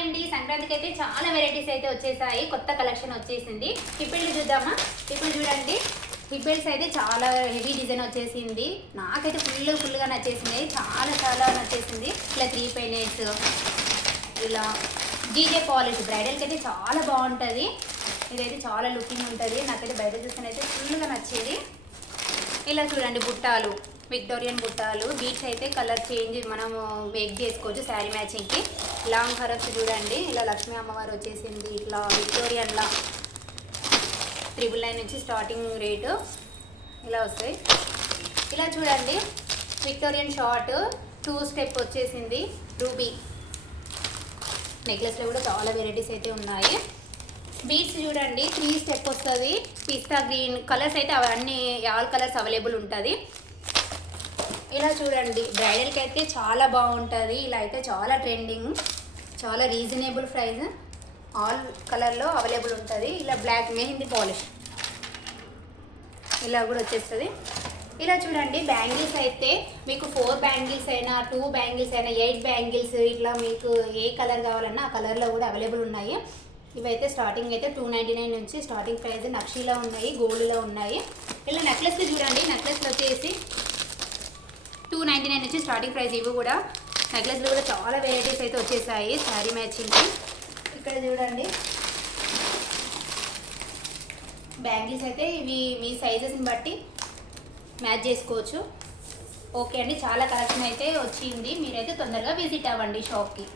అండి సంక్రాంతికి అయితే చాలా వెరైటీస్ అయితే వచ్చేసాయి. కొత్త కలెక్షన్ వచ్చేసింది. హిప్పిళ్ళు చూద్దామా? ఇప్పుడు చూడండి, హిప్పిల్స్ అయితే చాలా హెవీ డిజైన్ వచ్చేసింది. నాకైతే ఫుల్గా నచ్చేసింది. చాలా నచ్చేసింది. ఇట్లా 3 పైనెట్స్, ఇలా డీజే పాలిష్ బ్రైడల్కి అయితే చాలా బాగుంటుంది. ఇదైతే చాలా లుకింగ్ ఉంటుంది. నాకైతే బయట చూస్తేనైతే ఫుల్గా నచ్చేది. ఇలా చూడండి, బుట్టాలు, విక్టోరియన్ బుట్టాలు, బీట్స్ అయితే కలర్ చేంజ్ మనము మేక్ చేసుకోవచ్చు శారీ మ్యాచింగ్కి. లాంగ్ హరప్స్ చూడండి, ఇలా లక్ష్మీ అమ్మవారు వచ్చేసింది. ఇట్లా విక్టోరియన్లా 999 నుంచి స్టార్టింగ్ రేటు ఇలా వస్తాయి. ఇలా చూడండి, విక్టోరియన్ షార్ట్ 2 స్టెప్ వచ్చేసింది. రూబీ నెక్లెస్లో కూడా చాలా వెరైటీస్ అయితే ఉన్నాయి. బీడ్స్ చూడండి, 3 స్టెప్ వస్తుంది. పిస్తా గ్రీన్ కలర్స్ అయితే అవన్నీ ఆల్ కలర్స్ అవైలబుల్ ఉంటుంది. ఇలా చూడండి, బ్రైడల్కి అయితే చాలా బాగుంటుంది. ఇలా అయితే చాలా ట్రెండింగ్, చాలా రీజనబుల్ ప్రైస్, ఆల్ కలర్లో అవైలబుల్ ఉంటుంది. ఇలా బ్లాక్ మెహందీ పాలిష్ ఇలా కూడా వచ్చేస్తుంది. ఇలా చూడండి, బ్యాంగిల్స్ అయితే మీకు 4 బ్యాంగిల్స్ అయినా 2 బ్యాంగిల్స్ అయినా 8 బ్యాంగిల్స్, ఇట్లా మీకు ఏ కలర్ కావాలన్నా ఆ కలర్లో కూడా అవైలబుల్ ఉన్నాయి. ఇవైతే స్టార్టింగ్ అయితే 299 నుంచి స్టార్టింగ్ ప్రైస్. నక్షీలో ఉన్నాయి, గోల్డ్లో ఉన్నాయి. ఇలా నెక్లెస్లు చూడండి, నెక్లెస్లు వచ్చేసి 299 నుంచి స్టార్టింగ్ ప్రైస్. ఇవి కూడా నెక్లెస్లు కూడా చాలా వెరైటీస్ అయితే వచ్చేసాయి శారీ మ్యాచింగ్కి. ఇక్కడ చూడండి, బ్యాంగిల్స్ అయితే ఇవి మీ సైజెస్ని బట్టి మ్యాచ్ చేసుకోవచ్చు. ఓకే అండి, చాలా కలెక్షన్ అయితే వచ్చింది. మీరైతే తొందరగా విజిట్ అవ్వండి షాప్కి.